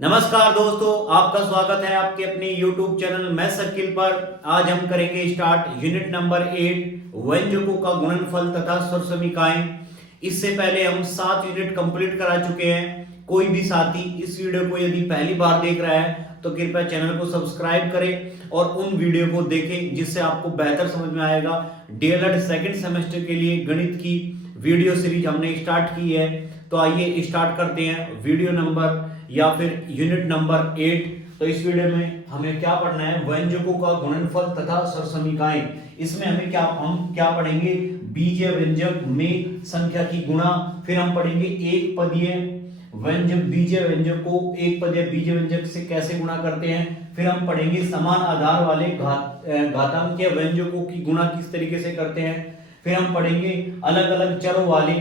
नमस्कार दोस्तों, आपका स्वागत है आपके अपने YouTube चैनल मैं शकील पर। आज हम करेंगे स्टार्ट यूनिट नंबर 8 व्यंजकों का गुणनफल तथा स्वर समीकरणें। इससे पहले हम 7 यूनिट कंप्लीट करा चुके हैं। कोई भी साथी इस वीडियो को यदि पहली बार देख रहा है तो कृपया चैनल को सब्सक्राइब करें और उन वीडियो को देखें जिससे आपको बेहतर समझ में आएगा। डीएलएड सेकंड सेमेस्टर के लिए गणित की वीडियो सीरीज हमने स्टार्ट की है, तो आइए स्टार्ट करते हैं वीडियो नंबर या फिर यूनिट नंबर 8। तो इस वीडियो में हमें क्या पढ़ना है, व्यंजकों का गुणनफल तथा स्वर समीकरणें। इसमें हम क्या पढ़ेंगे, बीजीय व्यंजक में संख्या की गुणा, फिर हम पढ़ेंगे एक पदीय व्यंजक, बीजीय व्यंजक को एक पदीय बीजीय व्यंजक से कैसे गुणा करते हैं, फिर हम पढ़ेंगे समान आधार वाले घातांकीय व्यंजकों की गुणा किस तरीके से करते हैं, फिर हम पढ़ेंगे अलग अलग चरों वाले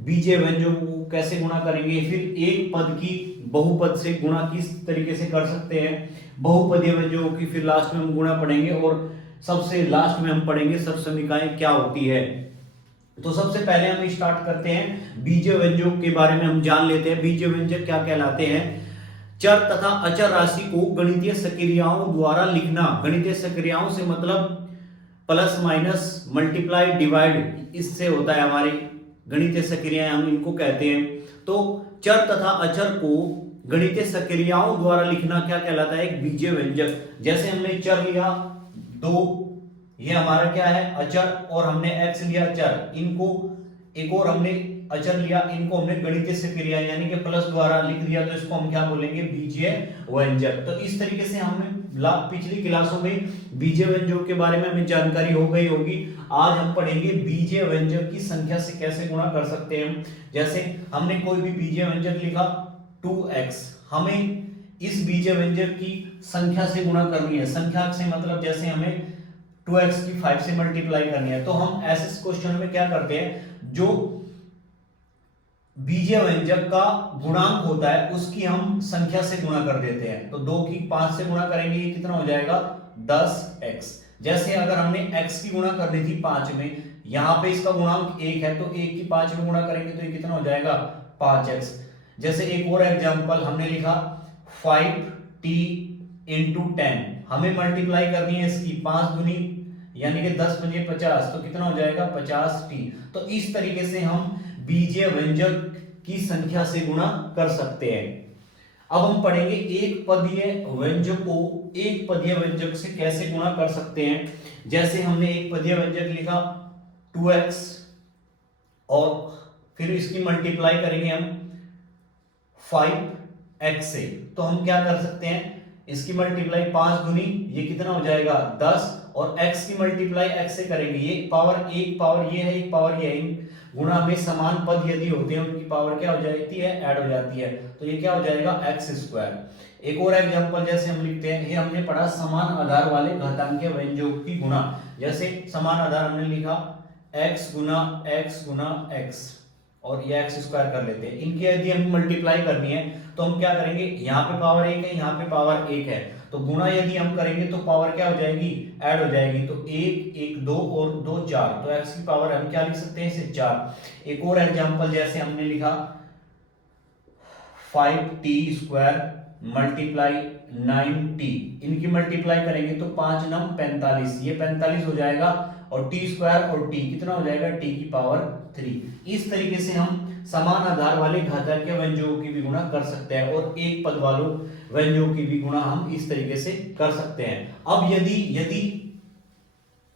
बीजीय व्यंजकों को कैसे गुणा करेंगे, फिर एक पद की बहुपद से गुणा किस तरीके से कर सकते हैं, बहुपदीय व्यंजकों की फिर लास्ट में हम गुणा पढ़ेंगे और सबसे लास्ट में हम पढ़ेंगे स्वर समीकरणें क्या होती है। तो सबसे पहले हम स्टार्ट करते हैं बीजीय व्यंजकों के बारे में हम जान लेते हैं। बीजीय व्यंजक क्या कहलाते हैं, चर तथा अचर राशि को गणितीय सक्रियाओं द्वारा लिखना। गणितीय सक्रियाओं से मतलब प्लस माइनस मल्टीप्लाई डिवाइड, इससे होता है हमारी गणितीय सक्रियाएं, हम इनको कहते हैं। तो चर तथा अचर को गणितीय सक्रियाओं द्वारा लिखना क्या कहलाता है, एक बीजीय व्यंजक। जैसे हमने चर लिया 2, ये हमारा क्या है अचर, और हमने x लिया चर, इनको एक और हमने अचर लिया, इनको हमने गणितीय सक्रिया यानी कि प्लस द्वारा लिख दिया, तो इसको हम क्या बोलेंगे, बीजीय व्यंजक। तो इस तरीके से हमने पिछली क्लासों में बीजीय व्यंजकों के बारे में हमें जानकारी हो गई होगी। आज हम पढ़ेंगे बीजीय व्यंजक की संख्या से कैसे गुणा कर सकते हैं। जैसे हमने कोई भी बीजीय व्यंजक लिखा 2x, हमें इस बीजीय व्यंजक की संख्या से गुणा करनी है। संख्या से मतलब जैसे हमें 2x की 5 से मल्टीप्लाई करनी है, तो हम ऐसे क्वेश्चन में क्या करते हैं, जो बीजीय व्यंजक का गुणांक होता है उसकी हम संख्या से गुणा कर देते हैं। तो 2 की 5 से गुणा करेंगे, ये कितना हो जाएगा 10x। जैसे अगर हमने x की गुणा करनी थी 5 में, यहां पे इसका गुणांक 1 है, तो 1 की 5 में गुणा करेंगे तो ये कितना हो जाएगा 5x। जैसे एक और एग्जांपल हमने लिखा 5t इंटू 10, हमें मल्टीप्लाई करनी है इसकी 5 दूनी यानी कि 10 पंजे 50, तो कितना हो जाएगा 50t। तो इस तरीके से हम बीजीय व्यंजक की संख्या से गुणा कर सकते हैं। अब हम पढ़ेंगे एक पदीय व्यंजक को एक पदीय व्यंजक से कैसे गुणा कर सकते हैं। जैसे हमने एक पदीय व्यंजक लिखा 2x और फिर इसकी मल्टीप्लाई करेंगे हम 5x से, तो हम क्या कर सकते हैं, इसकी मल्टीप्लाई 5 दूनी ये कितना हो जाएगा 10, और x की मल्टीप्लाई x से करेंगे, ये एक पावर ये है, एक पावर ये है, गुणा में समान पद यदि होते हैं उनकी पावर क्या हो जाती है, ऐड हो जाती है, तो ये क्या हो जाएगा x स्क्वायर। एक और एग्जांपल जैसे हम लिखते हैं, ये हमने पढ़ा समान आधार वाले घातांकीय व्यंजकों की गुणा। जैसे समान आधार हमने लिखा x गुना x और ये x स्क्वायर कर लेते हैं। इनकी यदि हम मल्टीप्लाई करनी है तो हम क्या करेंगे, यहाँ पे पावर 1 है, यहाँ पे पावर 1 है, तो गुणा यदि हम करेंगे तो पावर क्या हो जाएगी, ऐड हो जाएगी, तो 1 1 2 और 2 4, तो x की पावर हम क्या लिख सकते हैं, इसे 4। एक और एग्जांपल जैसे हमने लिखा 5t स्क्वायर मल्टीप्लाई 9t, इनकी मल्टीप्लाई करेंगे तो 5 9 45, ये 45 हो जाएगा, और t स्क्वायर और t कितना हो जाएगा, t की पावर 3। इस तरीके से हम समान आधार वाले घातांकीय व्यंजकों की भी गुणा कर सकते हैं और एक पद वालों व्यंजकों की भी गुणा हम इस तरीके से कर सकते हैं। अब यदि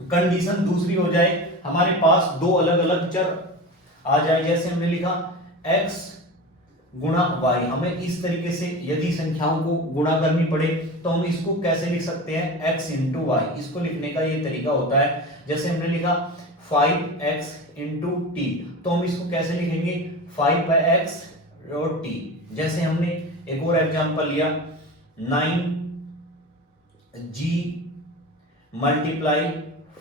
कंडीशन दूसरी हो जाए, हमारे पास दो अलग अलग चर आ जाए, जैसे हमने लिखा x गुणा y, हमें इस तरीके से यदि संख्याओं को गुणा करनी पड़े तो हम इसको कैसे लिख सकते हैं, x इंटू वाई, इसको लिखने का ये तरीका होता है। जैसे हमने लिखा 5x इंटू टी, तो हम इसको कैसे लिखेंगे, 5/x और t। जैसे हमने एक और एग्जांपल लिया 9g मल्टीप्लाई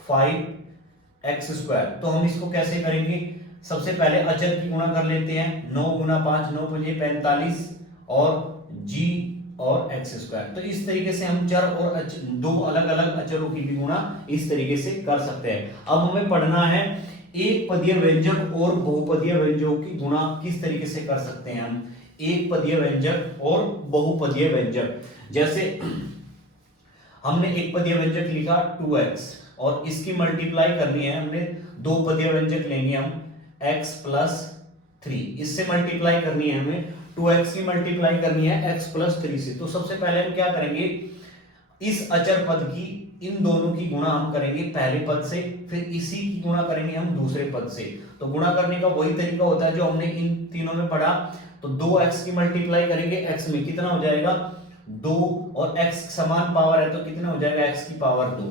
5x स्क्वायर, तो हम इसको कैसे करेंगे, सबसे पहले अचर की गुणा कर लेते हैं, 9 गुना 5 9 पंजे 45 और g और x स्क्वायर। तो इस तरीके से हम चर और दो अलग अलग अचरों की भी गुणा इस तरीके से कर सकते हैं। अब हमें पढ़ना है एक पदीय व्यंजक और बहुपदीय व्यंजकों की गुणा किस तरीके से कर सकते हैं हम। एक पदीय व्यंजक और बहुपदीय व्यंजक। जैसे हमने एक पदीय व्यंजक लिखा 2x और इसकी मल्टीप्लाई करनी है, हमने दो पदीय व्यंजक लेंगे हम x प्लस 3, इससे मल्टीप्लाई करनी है हमें 2x की मल्टीप्लाई करनी है x प्लस 3 से। तो सबसे पहले हम क्या करेंगे, इस अचर पद की इन दोनों की गुणा हम करेंगे पहले पद से, फिर इसी की गुणा करेंगे हम दूसरे पद से। तो गुणा करने का वही तरीका होता है जो हमने इन तीनों में पढ़ा। तो 2x की मल्टीप्लाई करेंगे x में, कितना हो जाएगा 2, और x समान पावर है तो कितना हो जाएगा x की पावर 2।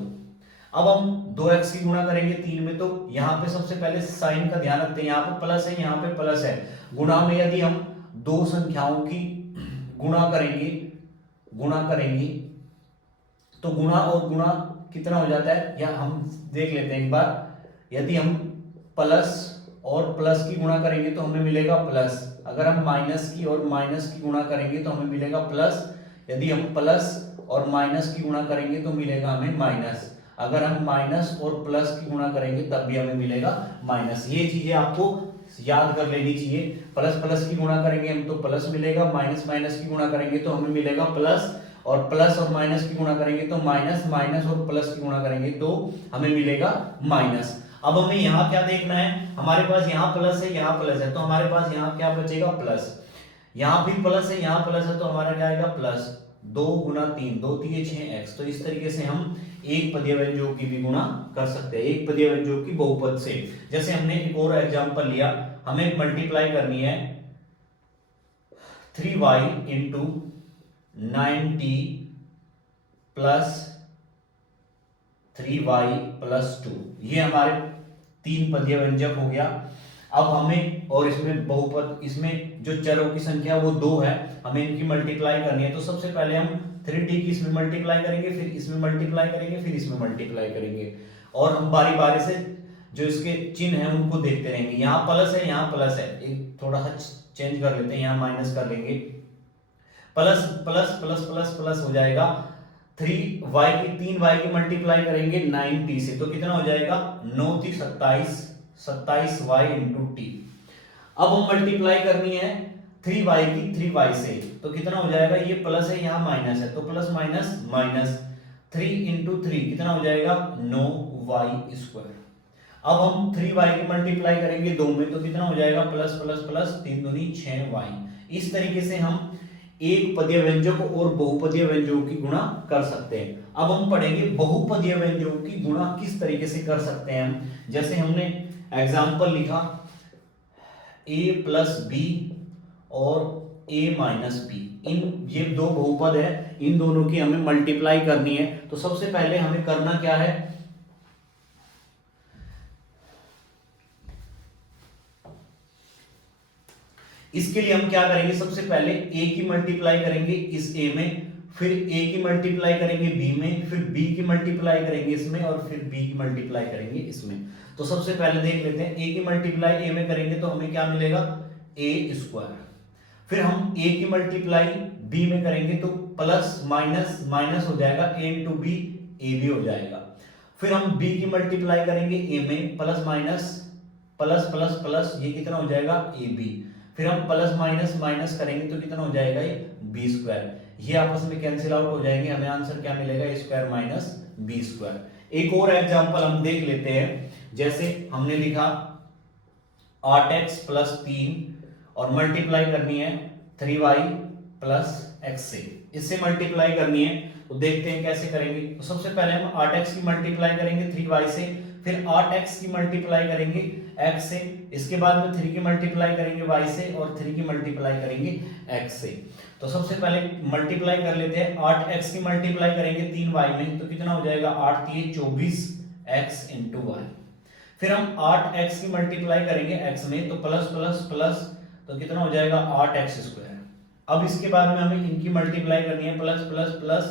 अब हम 2x की गुणा करेंगे 3 में, तो यहाँ पे सबसे पहले साइन का ध्यान रखते हैं, यहाँ पे प्लस है यहाँ पे प्लस है। गुणा में यदि हम दो संख्याओं की गुणा करेंगे तो गुणा और गुणा कितना हो जाता है, या हम देख लेते हैं एक बार। यदि हम प्लस और प्लस की गुणा करेंगे तो हमें मिलेगा प्लस, अगर हम माइनस की और माइनस की गुणा करेंगे तो हमें मिलेगा प्लस, यदि हम प्लस और माइनस की गुणा करेंगे तो मिलेगा हमें माइनस, अगर हम माइनस और प्लस की गुणा करेंगे तब भी हमें मिलेगा माइनस। ये चीजें आपको याद कर लेनी चाहिए। प्लस प्लस की गुणा करेंगे हम तो प्लस मिलेगा, माइनस माइनस की गुणा करेंगे तो हमें मिलेगा प्लस, और प्लस और माइनस की गुणा करेंगे तो माइनस, माइनस और प्लस की गुणा करेंगे तो हमें मिलेगा माइनस। अब हमें यहाँ क्या देखना है, हमारे पास यहाँ प्लस है यहाँ प्लस है, तो हमारे पास यहाँ क्या बचेगा प्लस, यहाँ भी प्लस है यहाँ प्लस है, तो हमारा क्या आएगा प्लस 2 गुना 3, 2 3 6x। तो इस तरीके से हम एक पदीय व्यंजकों की भी गुणा कर सकते हैं, एक पदीय व्यंजकों की बहुपद से। जैसे हमने एक और एग्जांपल लिया, हमें मल्टीप्लाई करनी है 3y into 9t plus 3y plus 2, ये हमारे तीन पदीय व्यंजक हो गया। अब हमें, और इसमें बहुपद, इसमें जो चरों की संख्या वो 2 है, हमें इनकी मल्टीप्लाई करनी है। तो सबसे पहले हम 3t की इसमें मल्टीप्लाई करेंगे, फिर इसमें मल्टीप्लाई करेंगे, फिर इसमें मल्टीप्लाई करेंगे, और हम बारी बारी से जो इसके चिन्ह हैं उनको देखते रहेंगे। यहाँ प्लस है यहाँ प्लस है, एक थोड़ा सा चेंज कर लेते हैं, यहाँ माइनस कर लेंगे, plus plus plus plus plus हो जाएगा। 3y की मल्टीप्लाई करेंगे 9t से, तो कितना हो जाएगा 9 3 27, 27y इंटू टी। अब हम मल्टीप्लाई करनी है 3y की 3y से, तो कितना हो जाएगा, ये प्लस है यहाँ माइनस है, तो प्लस माइनस माइनस 3 इंटू 3 कितना हो जाएगा 9y स्क्वायर। अब हम 3y की मल्टीप्लाई करेंगे 2 में, तो कितना हो जाएगा प्लस प्लस प्लस 3 दूनी 6y। इस तरीके से हम एक पदीय व्यंजक और बहुपदीय व्यंजकों की गुणा कर सकते हैं। अब हम पढ़ेंगे बहुपदीय व्यंजकों की गुणा किस तरीके से कर सकते हैं हम। जैसे हमने एग्जाम्पल लिखा a प्लस बी और a माइनस बी, इन ये दो बहुपद है, इन दोनों की हमें मल्टीप्लाई करनी है। तो सबसे पहले हमें करना क्या है, इसके लिए हम क्या करेंगे, सबसे पहले a की मल्टीप्लाई करेंगे इस a में, फिर a की मल्टीप्लाई करेंगे b में, फिर b की मल्टीप्लाई करेंगे इसमें, और फिर b की मल्टीप्लाई करेंगे इसमें। तो सबसे पहले देख लेते हैं, a की मल्टीप्लाई a में करेंगे तो हमें क्या मिलेगा a स्क्वायर, फिर हम a की मल्टीप्लाई b में करेंगे तो प्लस माइनस माइनस हो जाएगा, a into b a b हो जाएगा। फिर हम b की मल्टीप्लाई करेंगे a में, plus minus plus plus plus, ये कितना हो जाएगा ए बी, फिर हम प्लस माइनस माइनस करेंगे तो कितना हो जाएगा ये बी स्क्वायर, ये आपस में कैंसिल आउट हो जाएंगे, हमें आंसर क्या मिलेगा ए स्क्वायर माइनस बी स्क्वायर। एक और एग्जांपल हम देख लेते हैं, जैसे हमने लिखा 8x प्लस 3 और मल्टीप्लाई करनी है 3y प्लस x से, इससे मल्टीप्लाई करनी है। तो देखते हैं कैसे करेंगे। तो सबसे पहले हम 8x की मल्टीप्लाई करेंगे 3y से, फिर 8x की मल्टीप्लाई करेंगे x से, इसके बाद में 3 की मल्टीप्लाई करेंगे y से, और 3 की मल्टीप्लाई करेंगे x से। तो सबसे पहले मल्टीप्लाई कर लेते हैं, 8x की मल्टीप्लाई करेंगे 3y में, तो कितना हो जाएगा 8 3 24x इंटू y। फिर हम 8x की मल्टीप्लाई करेंगे x में, तो प्लस प्लस प्लस, तो कितना हो जाएगा 8x स्क्वायर। अब इसके बाद में हमें इनकी मल्टीप्लाई करनी है, प्लस प्लस प्लस,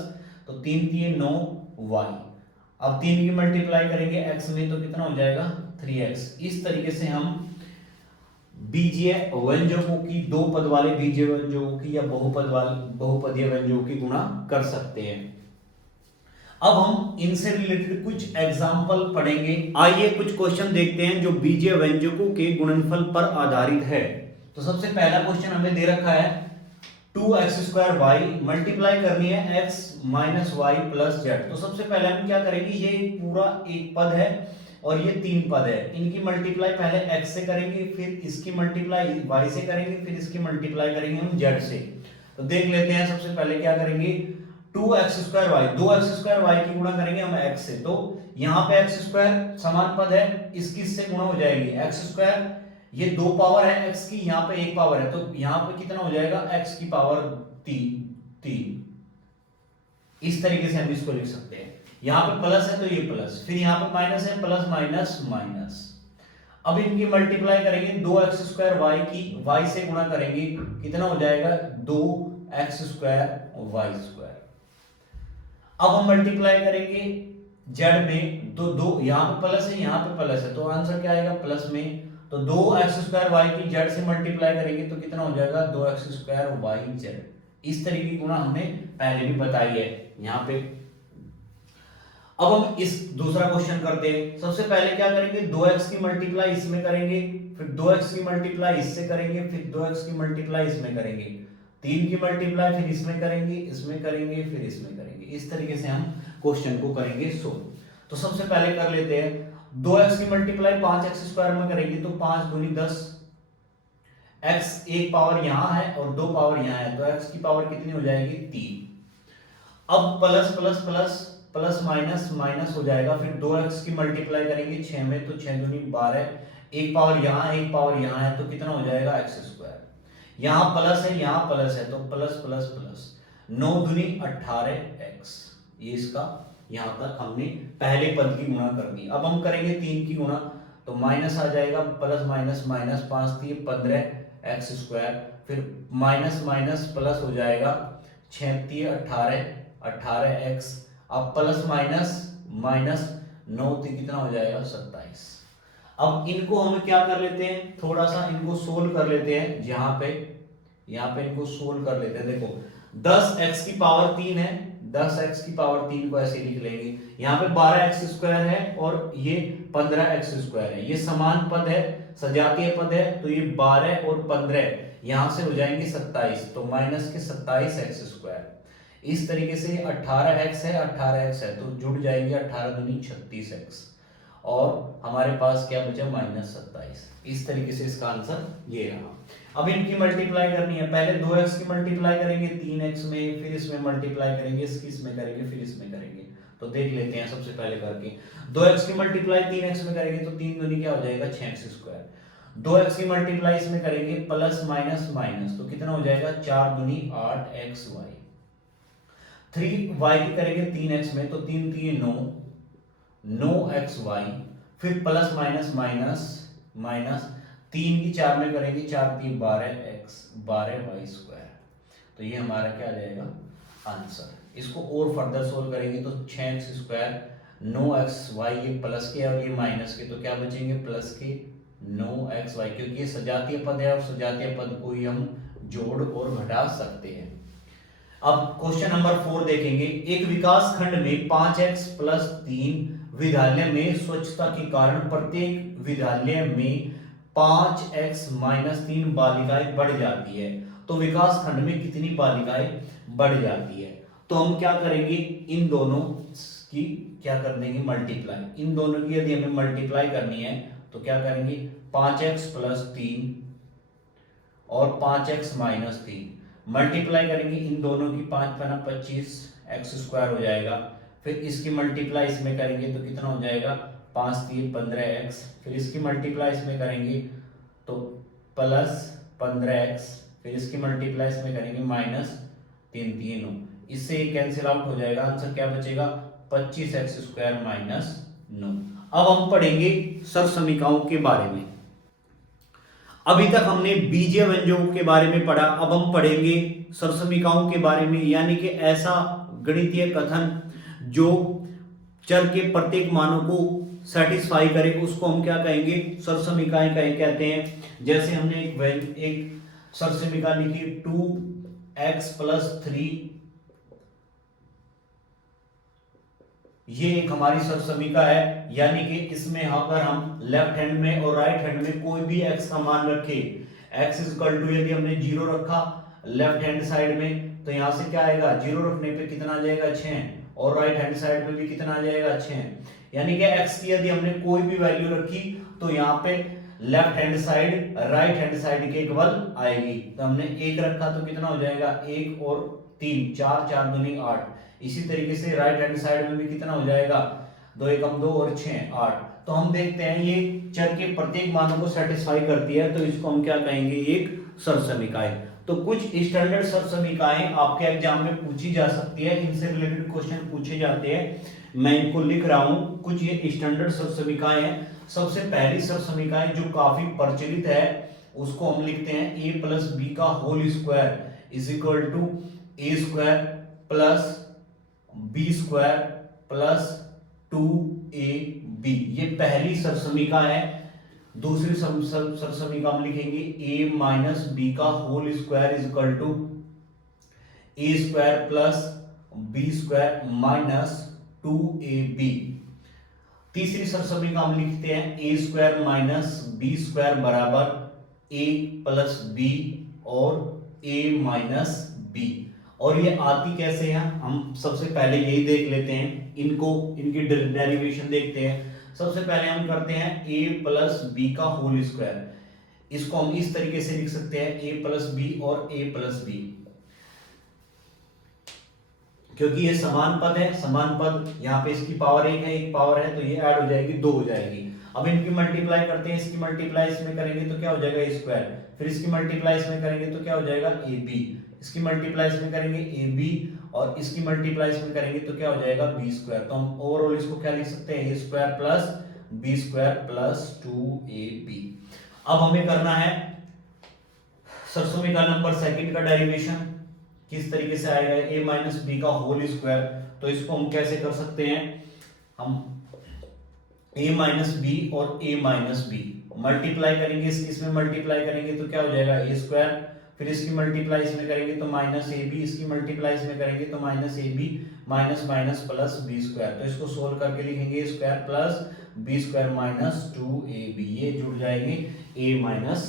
तो 3 3 9y। अब 3 की मल्टीप्लाई करेंगे x में, तो कितना हो जाएगा 3x। इस तरीके से हम बीजीय व्यंजकों की, दो पद वाले बीजीय व्यंजकों की या बहुपदीय व्यंजकों की गुणा कर सकते हैं। अब हम इनसे रिलेटेड कुछ एग्जाम्पल पढ़ेंगे। आइए कुछ क्वेश्चन देखते हैं जो बीजीय व्यंजकों के गुणनफल पर आधारित है। तो सबसे पहला क्वेश्चन हमें दे रखा है 2x² y मल्टीप्लाई करनी है x minus y plus z. तो सबसे पहले हम क्या करेंगे, ये पूरा एक पद है और ये 3 पद है, इनकी मल्टीप्लाई पहले x से करेंगे, फिर इसकी मल्टीप्लाई y से करेंगे, फिर इसकी मल्टीप्लाई करेंगे हम z से। तो देख लेते हैं, सबसे पहले क्या करेंगे 2x² y, 2x² y की गुणा करेंगे हम x से। तो यहाँ पे x² समान पद है, इसकी इससे गुणा हो जाएगी x², ये 2 पावर है x की, यहाँ पे 1 पावर है, तो यहाँ पे कितना हो जाएगा x की पावर 3। इस तरीके से हम इसको लिख सकते हैं। यहाँ पे प्लस है तो ये प्लस, फिर यहाँ पे माइनस है, प्लस माइनस माइनस। अब इनकी मल्टीप्लाई करेंगे 2x² y की, y से गुणा करेंगे, कितना हो जाएगा 2x² y²। अब हम मल्टीप्लाई करेंगे z में, तो 2 यहाँ पे प्लस है, यहाँ पे प्लस है, तो आंसर क्या आएगा प्लस में। तो 2x² y की z से मल्टीप्लाई करेंगे तो कितना हो जाएगा 2x² y z। इस तरीके की गुणा हमने पहले भी बताई है यहाँ पे। अब हम इस दूसरा क्वेश्चन करते हैं। सबसे पहले क्या करेंगे 2x की मल्टीप्लाई इसमें करेंगे, फिर 2x की मल्टीप्लाई इससे करेंगे, फिर 2x की मल्टीप्लाई इसमें करेंगे, 3 की मल्टीप्लाई फिर इसमें करेंगे, इसमें करेंगे, फिर इसमें करेंगे। इस तरीके से हम क्वेश्चन को करेंगे सोल्व। तो सबसे पहले कर लेते हैं 2x की मल्टीप्लाई 5x² में करेंगे, तो 5 दूनी 10, x 1 पावर यहां है और 2 पावर यहां है, तो x की पावर कितनी हो जाएगी 3। अब plus plus plus plus minus minus हो जाएगा, फिर 2x की मल्टीप्लाई करेंगे 6 में, तो 6 दूनी 12, 1 पावर यहां 1 पावर यहां है, तो कितना हो जाएगा x²। यहां प्लस है यहां प्लस है, तो प्लस प्लस प्लस 9 दूनी 18x। ये इसका यहां तक हमने पहले पद की गुणा कर दी। अब हम करेंगे 3 की गुणा, तो माइनस आ जाएगा, प्लस माइनस माइनस 5 3 15x², फिर माइनस माइनस प्लस हो जाएगा 6 3 18x। अब प्लस माइनस माइनस 9 कितना हो जाएगा 27। अब इनको हम क्या कर लेते हैं, थोड़ा सा इनको सोल्व कर लेते हैं। यहाँ पे इनको सोल्व कर लेते हैं। देखो 10x की पावर 3 है, 10x की पावर 3 को ऐसे लिख लेंगे। यहाँ पे 12x² है और ये 15x² है, ये समान पद है, सजातीय पद है, तो ये 12 और 15 यहां से हो जाएंगे 27, तो माइनस के 27x²। इस तरीके से 18x है 18x है, तो जुड़ जाएंगे 18 दूनी 36x, और हमारे पास क्या बचा माइनस 27। इस तरीके से इसका आंसर ये रहा। अब इनकी मल्टीप्लाई करनी है, पहले 2x की मल्टीप्लाई करेंगे 3x में, फिर इसमें मल्टीप्लाई करेंगे, इसमें करेंगे, फिर इसमें करेंगे। तो देख लेते हैं सबसे पहले करके 2x की मल्टीप्लाई 3x में करेंगे, तो 3 दूनी क्या हो जाएगा 6x²। 2x की मल्टीप्लाई इसमें करेंगे प्लस माइनस माइनस, तो कितना हो जाएगा 4 दूनी 8xy। 3y की करेंगे 3x में, तो 3 3 9xy, फिर प्लस माइनस माइनस माइनस 3 की 4 में करेंगे, 4 3 12x 12y²। तो ये हमारा क्या आ जाएगा आंसर। इसको और फर्दर सोल्व करेंगे तो 6x², 9xy, ये प्लस के और ये माइनस के, तो क्या बचेंगे प्लस के 9xy, क्योंकि ये सजातीय पद है और सजातीय पद को ही हम जोड़ और घटा सकते हैं। अब क्वेश्चन नंबर 4 देखेंगे। एक विकास खंड में 5x + 3 विद्यालय में स्वच्छता के कारण प्रत्येक विद्यालय में 5x - 3 बालिकाएं बढ़ जाती है, तो विकास खंड में कितनी बालिकाएं बढ़ जाती है। तो हम क्या करेंगे, इन दोनों की क्या कर देंगे मल्टीप्लाई। इन दोनों की यदि हमें मल्टीप्लाई करनी है तो क्या करेंगे 5x + 3 और 5x - 3 मल्टीप्लाई करेंगे, इन दोनों की 5 × 25 x² हो जाएगा। फिर इसकी मल्टीप्लाई इसमें करेंगे तो कितना हो जाएगा 5 3 15x, फिर इसकी मल्टीप्लाई इसमें करेंगे तो प्लस 15x, फिर इसकी मल्टीप्लाई इसमें करेंगे माइनस 3 3 9, इससे ये कैंसिल आउट हो जाएगा। आंसर क्या बचेगा 25x² - 9। अब हम पढ़ेंगे सरसमीकाओं के बारे में। अभी तक हमने बीजीय व्यंजकों के बारे में पढ़ा, अब हम पढ़ेंगे सरसमीकाओं के बारे में, यानी कि ऐसा गणितीय कथन जो चर के प्रत्येक मानों को सेटिस्फाई करे, उसको हम क्या कहेंगे सरसमीकाएं कहते हैं। जैसे हमने एक सरसमीका लिखी 2x + 3, ये एक हमारी सरसमीका है, यानी कि इसमें अगर हम लेफ्ट हैंड में और राइट हैंड में कोई भी x का मान रखें, x इक्वल टू यदि हमने 0 रखा लेफ्ट हैंड साइड में तो यहाँ से क्या आएगा, 0 रखने पे कितना आ जाएगा 6, और राइट हैंड साइड में भी कितना आ जाएगा 6, यानी कि x की यदि हमने कोई भी वैल्यू रखी तो यहाँ पे left hand side right hand side के इक्वल आएगी। तो हमने 1 रखा तो कितना हो जाएगा 1 और 3 4 4 दूनी 8। इसी तरीके से राइट हैंड साइड में भी कितना हो जाएगा 2 एकम 2 और 6 8। तो हम देखते हैं ये चर के प्रत्येक मानों को सेटिस्फाई करती है, तो इसको हम क्या कहेंगे, एक सरसमीकाएं। तो कुछ स्टैंडर्ड सरसमीकाएं आपके एग्जाम में पूछी जा सकती है, इनसे रिलेटेड क्वेश्चन पूछे जाते हैं, मैं इनको लिख रहा हूं। कुछ ये स्टैंडर्ड सरसमीकाएं हैं। सबसे पहली सरसमीकाएं जो काफी प्रचलित है उसको हम लिखते हैं a प्लस बी का whole square is equal to a square plus b square plus 2ab। ये पहली सरसमीका है। दूसरी सरसमीका हम लिखेंगे a माइनस बी का whole square is equal to a square plus b square minus 2ab। तीसरी सरसमीका हम लिखते हैं a square minus b square बराबर a प्लस बी और a माइनस बी। और ये आती कैसे है, हम सबसे पहले यही देख लेते हैं, इनकी डेरिवेशन देखते हैं। सबसे पहले हम करते हैं a प्लस बी का होल स्क्वायर, इसको हम इस तरीके से लिख सकते हैं a प्लस बी और a प्लस बी, क्योंकि ये समान पद है, समान पद यहाँ पे इसकी पावर 1 है, एक पावर है, तो ये ऐड हो जाएगी 2 हो जाएगी। अब इनकी मल्टीप्लाई करते हैं, इसकी मल्टीप्लाई इसमें करेंगे तो क्या हो जाएगा a स्क्वायर, फिर इसकी मल्टीप्लाई इसमें करेंगे तो क्या हो जाएगा ab, इसकी मल्टीप्लाई इसमें करेंगे ab और इसकी मल्टीप्लाई इसमें करेंगे तो क्या हो जाएगा b स्क्वायर। तो हम ओवरऑल इसको क्या लिख सकते हैं, a square plus b square plus 2ab। अब हमें करना है सरसमीका नंबर सेकंड का डेरिवेशन। किस तरीके से आएगा, a माइनस बी का होल स्क्वायर, तो इसको हम कैसे कर सकते हैं, हम a माइनस बी और a माइनस बी मल्टीप्लाई करेंगे, इसमें मल्टीप्लाई करेंगे तो क्या हो जाएगा a स्क्वायर, फिर इसकी मल्टीप्लाई इसमें करेंगे तो माइनस ab, इसकी मल्टीप्लाई इसमें करेंगे तो minus ab minus minus plus b square. तो इसको सोल्व करके लिखेंगे a square plus b square minus 2ab, ये जुड़ जाएंगे a माइनस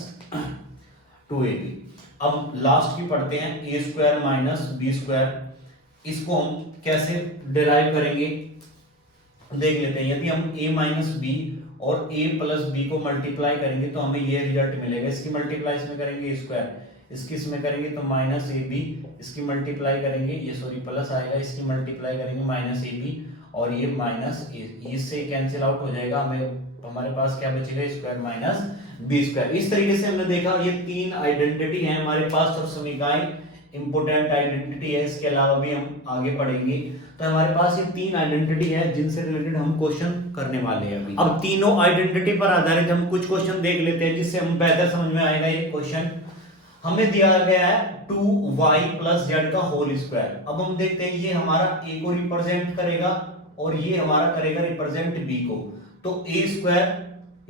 2ab। अब लास्ट की पढ़ते हैं a square minus b square, इसको हम कैसे डिराइव करेंगे देख लेते हैं। यदि हम a माइनस बी और a प्लस बी को मल्टीप्लाई करेंगे तो हमें ये रिजल्ट मिलेगा, इसकी मल्टीप्लाई इसमें करेंगे a स्क्वायर, इसकी इसमें करेंगे तो माइनस ab, इसकी मल्टीप्लाई करेंगे ये सॉरी प्लस आएगा, इसकी मल्टीप्लाई करेंगे माइनस ab और ये माइनस इससे कैंसिल आउट हो जाएगा, हमारे पास क्या बचेगा स्क्वायर माइनस बी स्क्वायर। इस तरीके से हमने देखा ये 3 आइडेंटिटी है हमारे पास और समीकरण इंपोर्टेंट आइडेंटिटी है, इसके अलावा भी हम आगे पढ़ेंगे। तो हमारे पास ये 3 आइडेंटिटी है जिनसे रिलेटेड हम क्वेश्चन करने वाले हैं अभी। अब तीनों आइडेंटिटी पर आधारित हम कुछ क्वेश्चन देख लेते हैं जिससे हम बेहतर समझ में आएगा। ये क्वेश्चन हमें दिया गया है 2y प्लस जेड का होल स्क्वायर। अब हम देखते हैं ये हमारा a को रिप्रेजेंट करेगा और ये हमारा करेगा रिप्रेजेंट b को। तो a स्क्वायर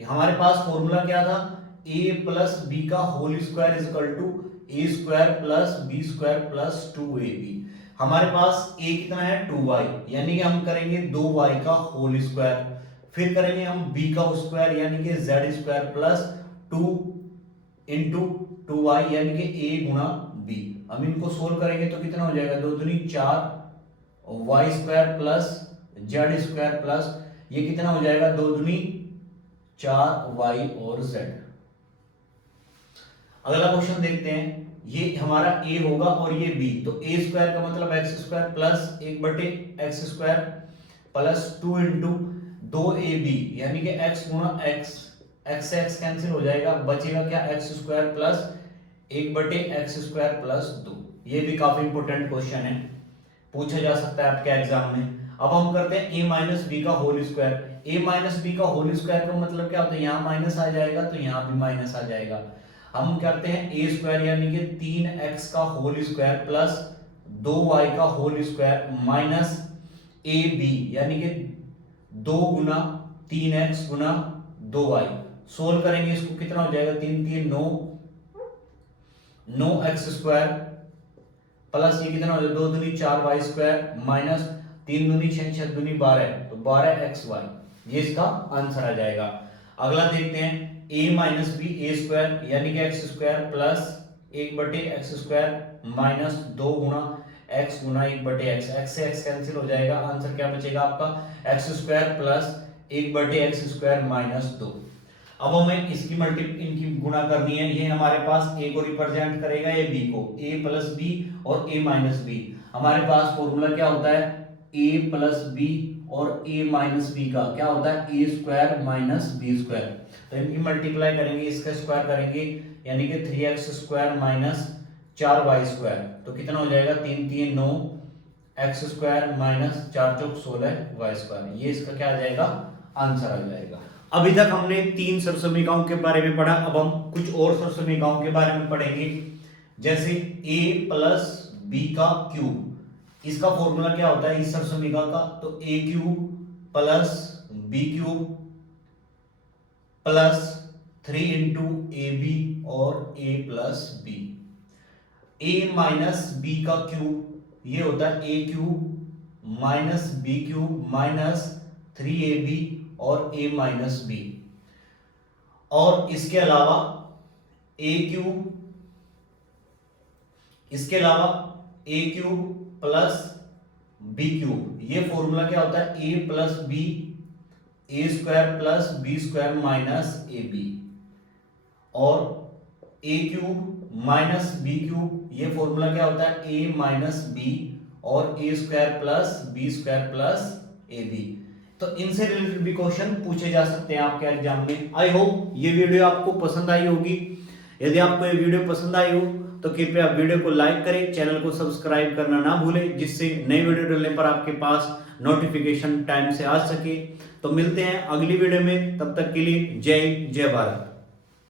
हमारे पास फॉर्मूला क्या था, a प्लस बी का whole square is equal to a square plus b square plus 2ab। हमारे पास a कितना है 2y, यानी कि हम करेंगे 2y का होल स्क्वायर, फिर करेंगे हम b का स्क्वायर यानी कि z square plus 2 into 2y यानी कि a गुणा b। हम इनको सोल्व करेंगे तो कितना हो जाएगा 2 दूनी 4 y square plus z square plus ये कितना हो जाएगा 2 दूनी 4y और z। अगला क्वेश्चन देखते हैं, ये हमारा a होगा और ये b, तो a स्क्वायर का मतलब x square plus 1/x square plus 2 into 2ab यानी कि x गुणा x से x कैंसिल हो जाएगा, बचेगा क्या x square plus 1/x square plus 2। ये भी काफी इंपॉर्टेंट क्वेश्चन है, पूछा जा सकता है आपके एग्जाम में। अब हम करते हैं a माइनस बी का whole square. a minus b का होल स्क्वायर का मतलब क्या होता है, यहाँ माइनस आ जाएगा तो यहाँ भी माइनस आ जाएगा। हम करते हैं a स्क्वायर यानी कि 3x का होल स्क्वायर प्लस 2y का होल स्क्वायर माइनस ab यानी कि 2 गुना 3x गुना 2y। सोल्व करेंगे इसको कितना हो जाएगा 3 3 9x स्क्वायर प्लस ये कितना हो जाएगा 2 दूनी 4y स्क्वायर माइनस 3 दूनी 6 6 दूनी 12 तो 12xy, ये इसका आंसर आ जाएगा। अगला देखते हैं ए माइनस बी ए स्क्वायर यानी कि x square plus 1/x square minus 2 गुना x गुना 1/x, x से x कैंसिल हो जाएगा, आंसर क्या बचेगा आपका x square plus 1/x square minus 2। अब हमें इसकी इनकी गुणा करनी है, ये हमारे पास a को रिप्रेजेंट करेगा, ये b को, a प्लस बी और a माइनस बी। हमारे पास फॉर्मूला क्या होता है, a प्लस बी और a माइनस बी का क्या होता है, a square minus b square. तो इनकी मल्टीप्लाई करेंगे, इसका स्क्वायर करेंगे यानी कि 3x square minus 4y square, तो कितना हो जाएगा 3 3 9 x स्क्वायर माइनस 4 चौक 16 y स्क्वायर। ये इसका क्या आ जाएगा, आंसर आ जाएगा। अभी तक हमने 3 सरसमीकाओं के बारे में पढ़ा, अब हम कुछ और सरसमीकाओं के बारे में पढ़ेंगे। जैसे a प्लस बी का क्यूब, इसका फॉर्मूला क्या होता है इस सरसमीका का, तो a cube plus b cube plus 3 into a b और a plus b. a minus b का क्यूब ये होता है a cube minus b cube minus 3ab और a माइनस बी, और इसके अलावा a cube plus b cube, ये फॉर्मूला क्या होता है a plus b a square plus b square minus a b, और a cube minus b cube, ये फॉर्मूला क्या होता है a माइनस बी और a square plus b square plus a b. तो इनसे रिलेटेड भी क्वेश्चन पूछे जा सकते हैं आपके एग्जाम में। आई होप ये वीडियो आपको पसंद आई होगी। यदि आपको ये वीडियो पसंद आई हो तो कृपया वीडियो को लाइक करें, चैनल को सब्सक्राइब करना ना भूलें, जिससे नई वीडियो डालने पर आपके पास नोटिफिकेशन टाइम से आ सके। तो मिलते हैं अगली वीडियो में, तब तक के लिए जय भारत।